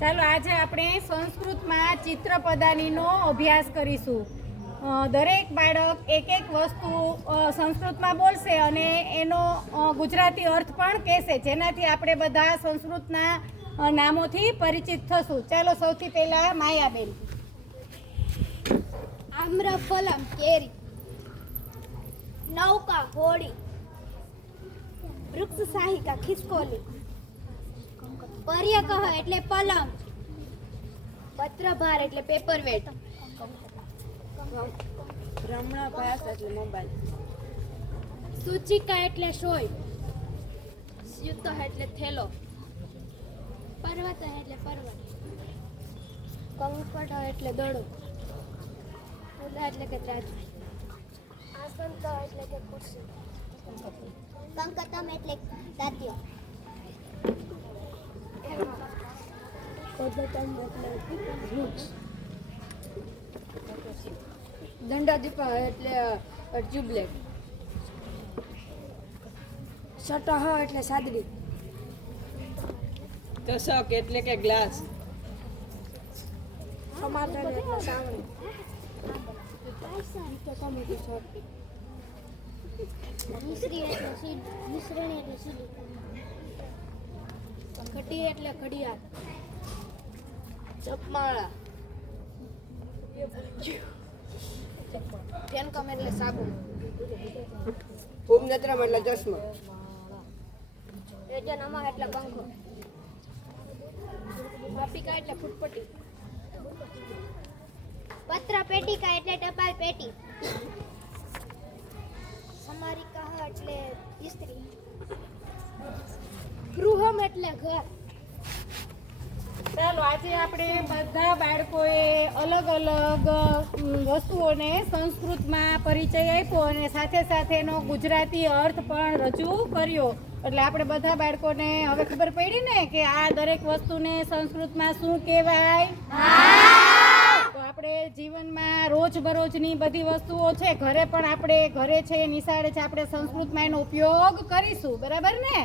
ચાલો આજે આપણે સંસ્કૃતમાં ચિત્રપદાનીનો અભ્યાસ કરીશું. દરેક બાળક એક એક વસ્તુ સંસ્કૃતમાં બોલશે અને એનો ગુજરાતી અર્થ પણ કહેશે, જેનાથી આપણે બધા સંસ્કૃતના નામોથી પરિચિત થશું. ચાલો સૌથી પહેલા માયાબેન. આમ્રફલમ કેરી, નૌકા હોડી, વૃક્ષ સાહિકા ખિસકોલી, પર્યકહ એટલે પલંગ, પત્રભાર એટલે પેપરવેટ, ભ્રમણાભાસ એટલે મોબાઈલ, સૂચિકા એટલે સોય, સ્યુત એટલે થેલો, પર્વત એટલે પર્વત, કંકટ એટલે દડો, એટલે કે ત્રાજુ, આસન એટલે કે ખુરશી, કંકતમ એટલે દાંતિયો, દંડાદીપા એટલે ટ્યુબલેટ, સટહ એટલે સાદડી, ચષક એટલે કે ગ્લાસ, સમાધાન એટલે સાવણી, મિશ્રી એટલે મિશ્રણી એટલે સીડી, ઘટી એટલે ઘડિયાળ, ચપમાળા, ફેનકમ એટલે સાબુ, ઉપનેત્રમ એટલે ચશ્મો, નમઃ એટલે પંખો, માપિકા એટલે ફૂટપટ્ટી, પત્ર પેટિકા એટલે ટપાલ પેટી, સમારિકા એટલે ઇસ્ત્રી, ગૃહમ એટલે ઘર. ચાલો આજે આપણે બધા બાળકોએ અલગ અલગ વસ્તુઓને સંસ્કૃતમાં પરિચય આપ્યો અને સાથે સાથે એનો ગુજરાતી અર્થ પણ રજૂ કર્યો. એટલે આપણે બધા બાળકોને હવે ખબર પડી ને કે આ દરેક વસ્તુને સંસ્કૃતમાં શું કહેવાય. તો આપણે જીવનમાં રોજબરોજની બધી વસ્તુઓ છે, ઘરે પણ આપણે ઘરે છે, નિશાળે છે, આપણે સંસ્કૃતમાં એનો ઉપયોગ કરીશું. બરાબર ને?